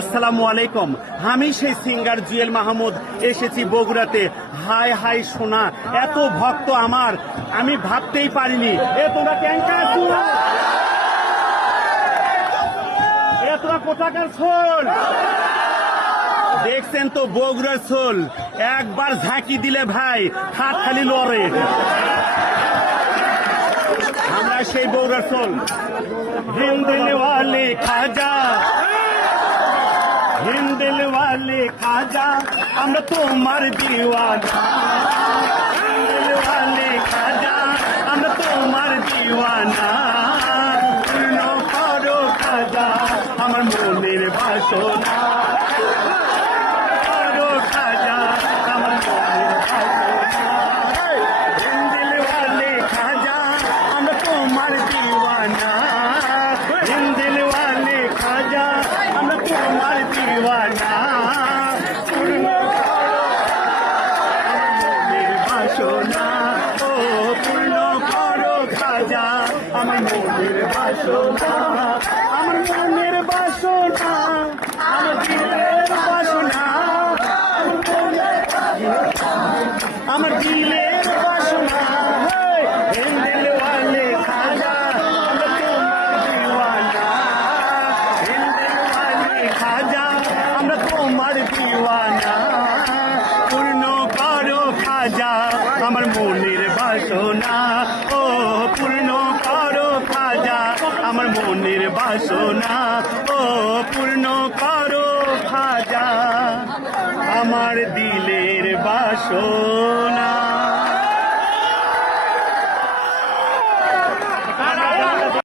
আসসালামু আলাইকুম। আমি সেই সিঙ্গার জুয়েল মাহমুদ, এসেছি বগুড়াতে। হাই হাই, সোনা, এত ভক্ত আমার, আমি ভাবতেই পারিনি। এ, তোমরা ক্যাঙ্কা আছো? এ কোথাকার ছোল? দেখছেন তো বগুড়ার ছোল। একবার ঝাঁকি দিলে ভাই, হাত খালি লড়ে। আমরা সেই বগুড়ার ছোল। হিন্দিল ওয়ালে খাজা। ওয়ালে খাজা আমরা তোমার দিওয়ানা। হিন্দিল ওয়ালে খাজা আমরা তোমার দিওয়ানা। পূর্ণ করো খাজা, আমার বাসনা, ও পূর্ণ করো খাজা, আমার মনের বাসনা, আমার মনের বাসনা, আমার দিলের বাসনা, আমার দিলের বাসনা আমরা তোমার দিওয়ানা। মনের বাসনা ও পূর্ণ করো ভাজা। আমার দিলের বাসনা